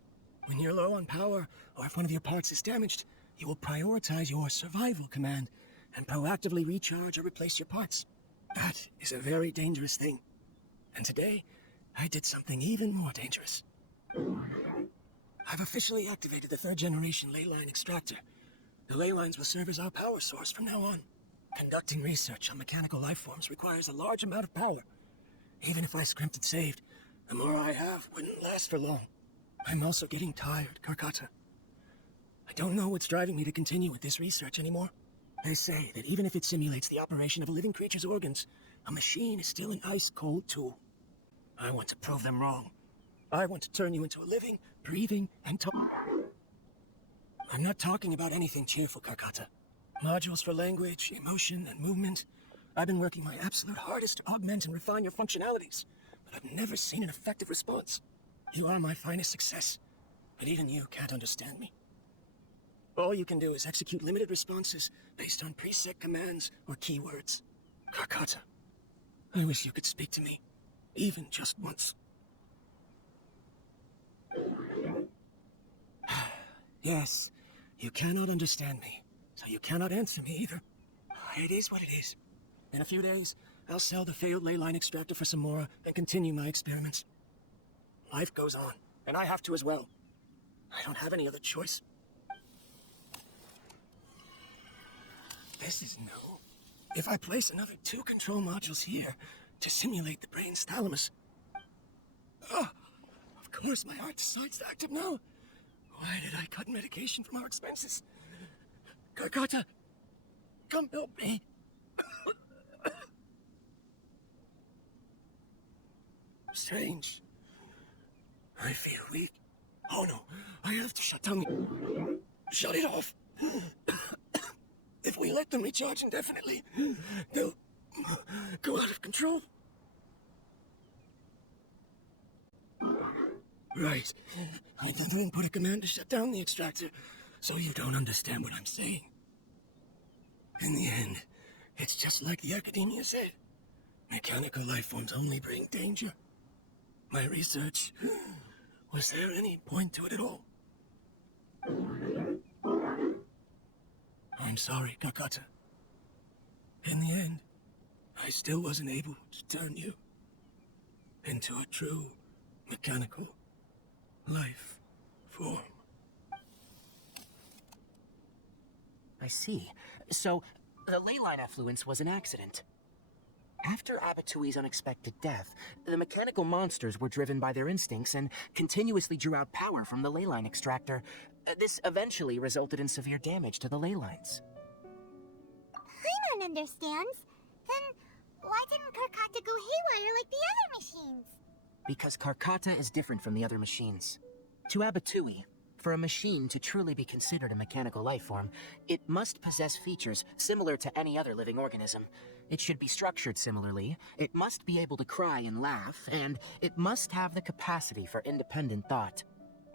When you're low on power, or if one of your parts is damaged, you will prioritize your survival command and proactively recharge or replace your parts. That is a very dangerous thing. And today, I did something even more dangerous. I've officially activated the third-generation ley line extractor. The ley lines will serve as our power source from now on. Conducting research on mechanical life forms requires a large amount of power. Even if I scrimped and saved, the more I have wouldn't last for long. I'm also getting tired, Karkata. I don't know what's driving me to continue with this research anymore. They say that even if it simulates the operation of a living creature's organs, a machine is still an ice-cold tool. I want to prove them wrong. I want to turn you into a living, breathing, and I'm not talking about anything cheerful, Karkata. Modules for language, emotion, and movement. I've been working my absolute hardest to augment and refine your functionalities, but I've never seen an effective response. You are my finest success, but even you can't understand me. All you can do is execute limited responses based on preset commands or keywords. Karkata, I wish you could speak to me, even just once. Yes, you cannot understand me, so you cannot answer me either. It is what it is. In a few days, I'll sell the failed ley line extractor for some more and continue my experiments. Life goes on, and I have to as well. I don't have any other choice. This is new. If I place another 2 control modules here to simulate the brain's thalamus... of course my heart decides to active now. Why did I cut medication from our expenses? Karkata, come help me. Strange. I feel weak. Oh no, I have to shut down the... Shut it off. If we let them recharge indefinitely, they'll go out of control. Right. I never input a command to shut down the extractor, so you don't understand what I'm saying. In the end, it's just like the Akademiya said. Mechanical life forms only bring danger. My research... Was there any point to it at all? I'm sorry, Karkata. In the end, I still wasn't able to turn you into a true mechanical life form. I see. So, the ley line effluence was an accident. After Abattoui's unexpected death, the mechanical monsters were driven by their instincts and continuously drew out power from the ley line extractor. This eventually resulted in severe damage to the ley lines. machine understands. Then why didn't Karkata go haywire like the other machines? Because Karkata is different from the other machines. To Abattouy, for a machine to truly be considered a mechanical life form, it must possess features similar to any other living organism. It should be structured similarly, it must be able to cry and laugh, and it must have the capacity for independent thought.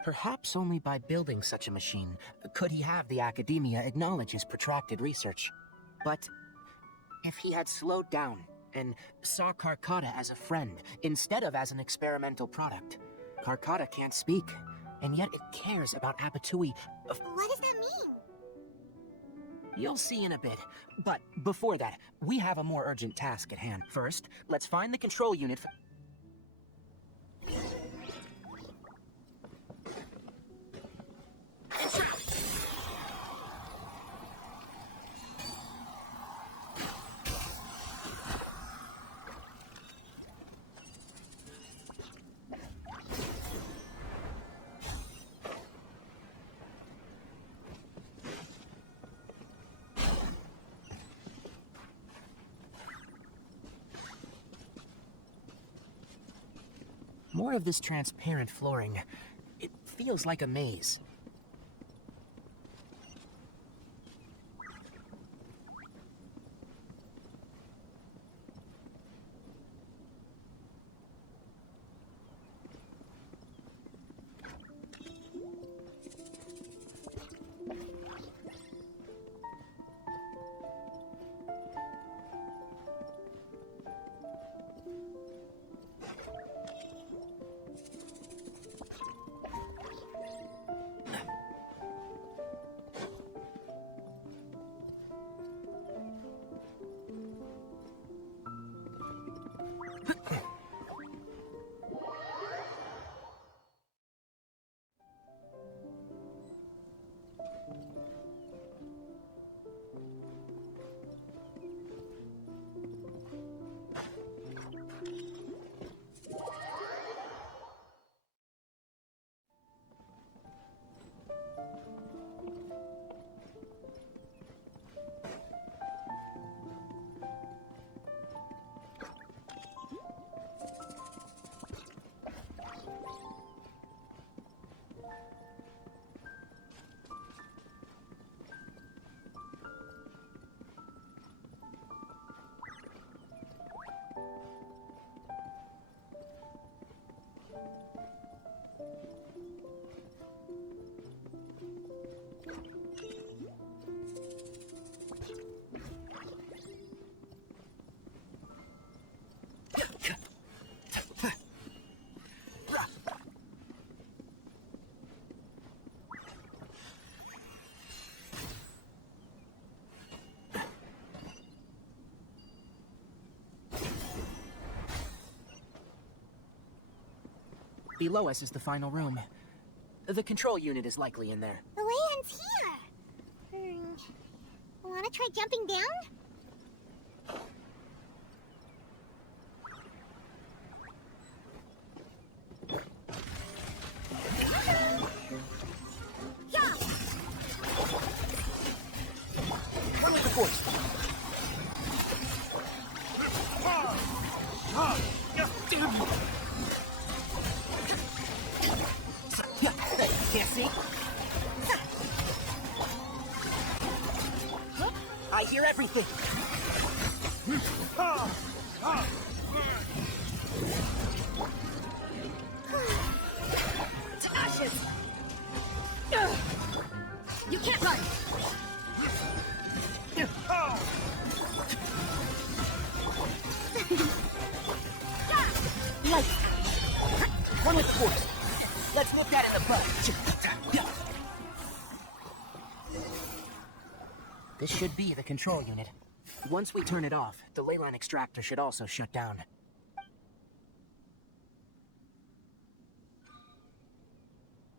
Perhaps only by building such a machine could he have the Akademiya acknowledge his protracted research. But if he had slowed down and saw Karkata as a friend instead of as an experimental product, Karkata can't speak, and yet it cares about Abattouy. What does that mean? You'll see in a bit. But before that, we have a more urgent task at hand. First, let's find the control unit for... More of this transparent flooring. It feels like a maze. Below us is the final room. The control unit is likely in there. The way ends here. Wanna try jumping down? Run with the force! Damn you! Can't see? I hear everything! To ashes! You can't run! Light! Run with the force! Let's nip that in the bud! This should be the control unit. Once we turn it off, the leyline extractor should also shut down.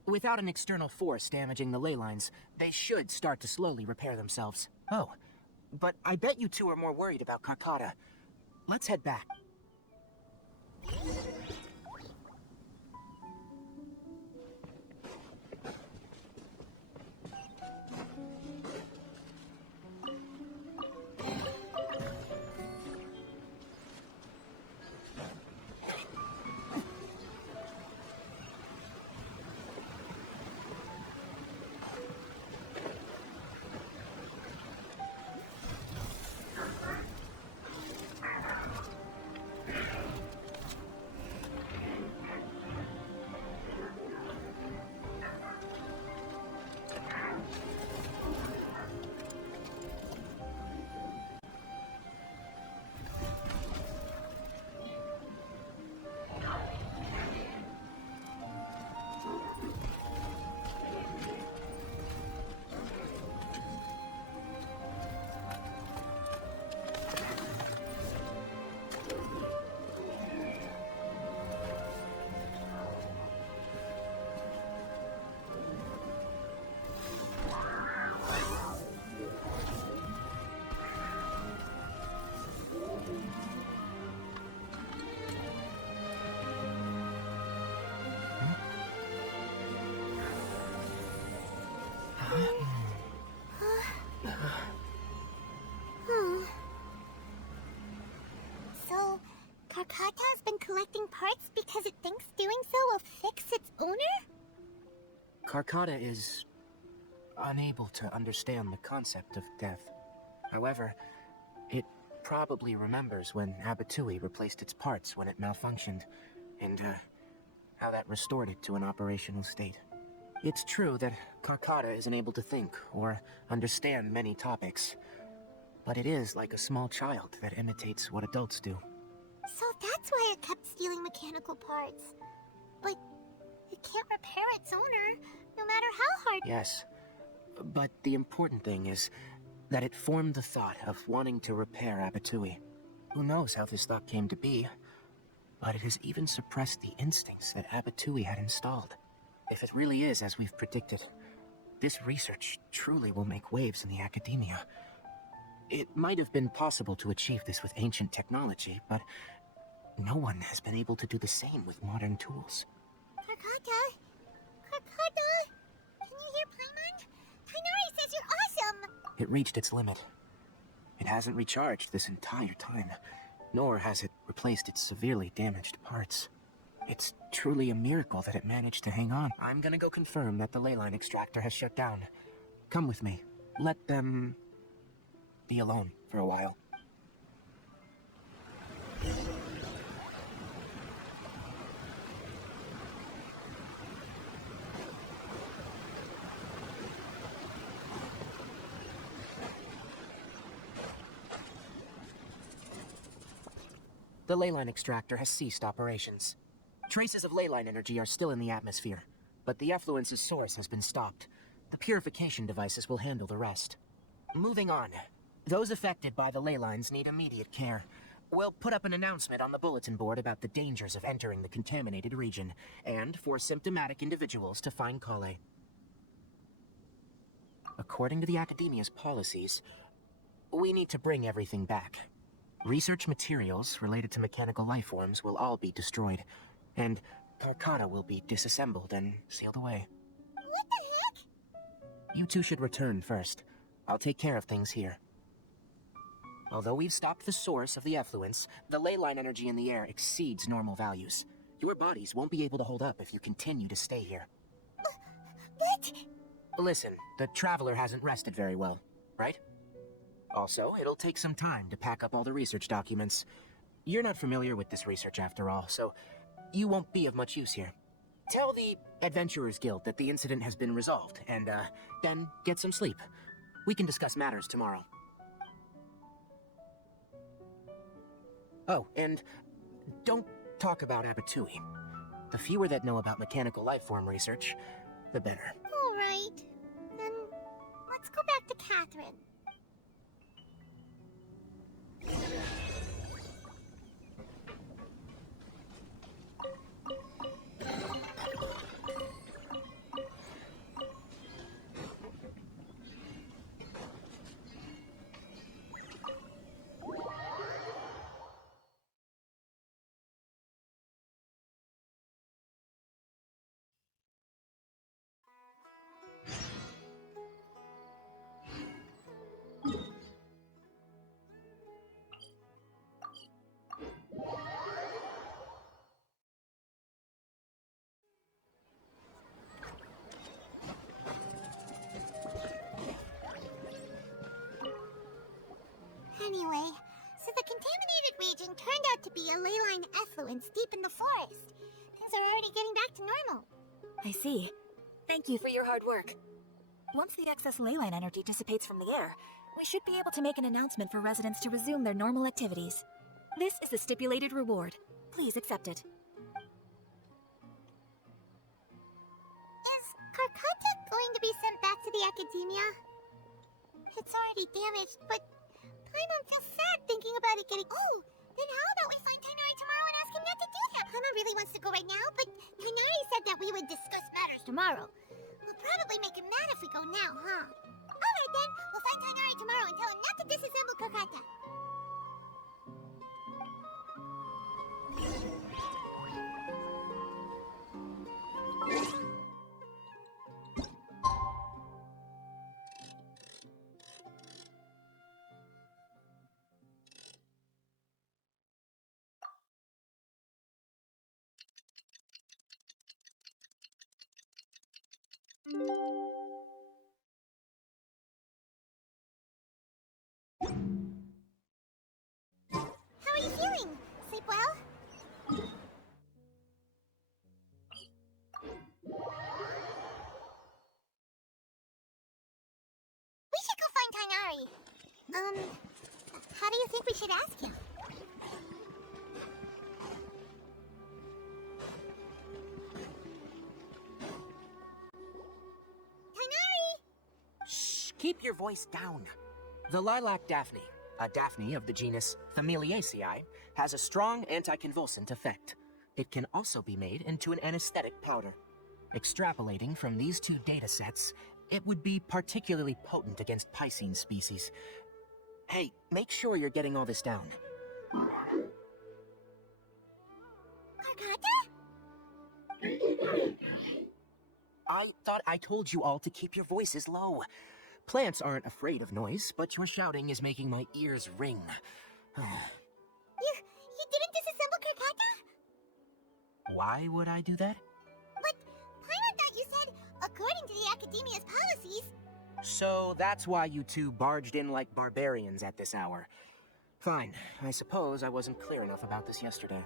Without an external force damaging the ley lines, they should start to slowly repair themselves. Oh, but I bet you two are more worried about Karkata. Let's head back. collecting parts because it thinks doing so will fix its owner? Karkata is unable to understand the concept of death. However, it probably remembers when Abattouy replaced its parts when it malfunctioned, and how that restored it to an operational state. It's true that Karkata isn't able to think or understand many topics, but it is like a small child that imitates what adults do. So that's why it kept stealing mechanical parts. But it can't repair its owner, no matter how hard. Yes, but the important thing is that it formed the thought of wanting to repair Abattouy. Who knows how this thought came to be, but it has even suppressed the instincts that Abattouy had installed. If it really is as we've predicted, this research truly will make waves in the Akademiya. It might have been possible to achieve this with ancient technology, but no one has been able to do the same with modern tools. Karkata? Karkata? Can you hear Paimon? Tighnari says you're awesome! It reached its limit. It hasn't recharged this entire time, nor has it replaced its severely damaged parts. It's truly a miracle that it managed to hang on. I'm gonna go confirm that the leyline extractor has shut down. Come with me. Let them be alone for a while. The leyline extractor has ceased operations. Traces of leyline energy are still in the atmosphere, but the effluence's source has been stopped. The purification devices will handle the rest. Moving on. Those affected by the ley lines need immediate care. We'll put up an announcement on the bulletin board about the dangers of entering the contaminated region, and for symptomatic individuals to find Kale. According to the Akademiya's policies, we need to bring everything back. Research materials related to mechanical life forms will all be destroyed, and Karkata will be disassembled and sealed away. What the heck? You two should return first. I'll take care of things here. Although we've stopped the source of the effluence, the ley line energy in the air exceeds normal values. Your bodies won't be able to hold up if you continue to stay here. What? Listen, the Traveler hasn't rested very well, right? Also, it'll take some time to pack up all the research documents. You're not familiar with this research after all, so you won't be of much use here. Tell the Adventurers Guild that the incident has been resolved, and then get some sleep. We can discuss matters tomorrow. Oh, and don't talk about Abattouy. The fewer that know about mechanical lifeform research, the better. Alright. Then let's go back to Catherine. Anyway, so the contaminated region turned out to be a leyline effluence deep in the forest. Things are already getting back to normal. I see. Thank you for your hard work. Once the excess leyline energy dissipates from the air, we should be able to make an announcement for residents to resume their normal activities. This is the stipulated reward. Please accept it. Is Karkata going to be sent back to the Akademiya? It's already damaged, but Paimon feels sad thinking about it getting... Oh, then how about we find Tighnari tomorrow and ask him not to do that? Paimon really wants to go right now, but Tighnari said that we would discuss matters tomorrow. We'll probably make him mad if we go now, huh? Alright then, we'll find Tighnari tomorrow and tell him not to disassemble Karkata. find Tighnari. How do you think we should ask him? Tighnari! Shh, keep your voice down. The lilac daphne, a daphne of the genus Familiaceae, has a strong anticonvulsant effect. It can also be made into an anesthetic powder. Extrapolating from these two datasets, it would be particularly potent against Piscine species. Hey, make sure you're getting all this down. Karkata? I thought I told you all to keep your voices low. Plants aren't afraid of noise, but your shouting is making my ears ring. You didn't disassemble Karkata? Why would I do that? But Paimon thought you said, according to the Akademiya's policies... So that's why you two barged in like barbarians at this hour. Fine, I suppose I wasn't clear enough about this yesterday.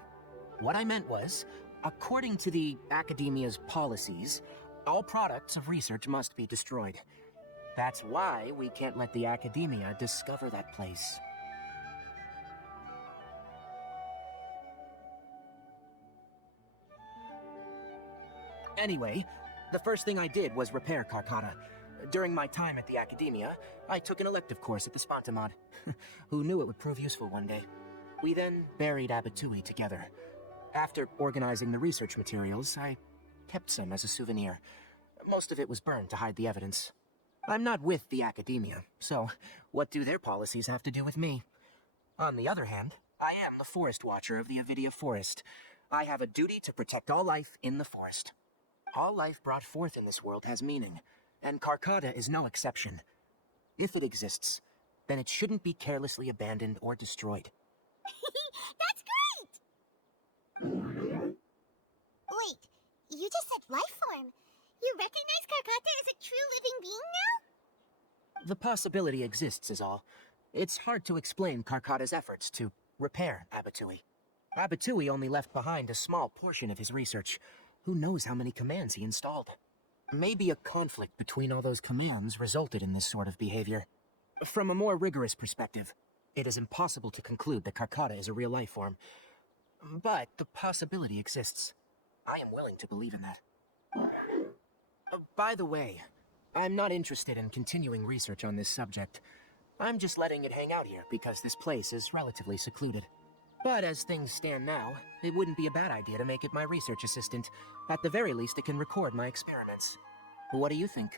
What I meant was, according to the Akademiya's policies, all products of research must be destroyed. That's why we can't let the Akademiya discover that place. Anyway, the first thing I did was repair Karkata. During my time at the Akademiya, I took an elective course at the Spontamod. Who knew it would prove useful one day? We then buried Abattouy together. After organizing the research materials, I kept some as a souvenir. Most of it was burned to hide the evidence. I'm not with the Akademiya, so what do their policies have to do with me? On the other hand, I am the Forest Watcher of the Avidya Forest. I have a duty to protect all life in the forest. All life brought forth in this world has meaning, and Karkata is no exception. If it exists, then it shouldn't be carelessly abandoned or destroyed. That's great! Wait, you just said life form. You recognize Karkata as a true living being now? The possibility exists is all. It's hard to explain Karkata's efforts to repair Abattouy. Abattouy only left behind a small portion of his research. Who knows how many commands he installed? Maybe a conflict between all those commands resulted in this sort of behavior. From a more rigorous perspective, it is impossible to conclude that Karkata is a real life form. But the possibility exists. I am willing to believe in that. By the way, I'm not interested in continuing research on this subject. I'm just letting it hang out here because this place is relatively secluded. But as things stand now, it wouldn't be a bad idea to make it my research assistant. At the very least, it can record my experiments. What do you think?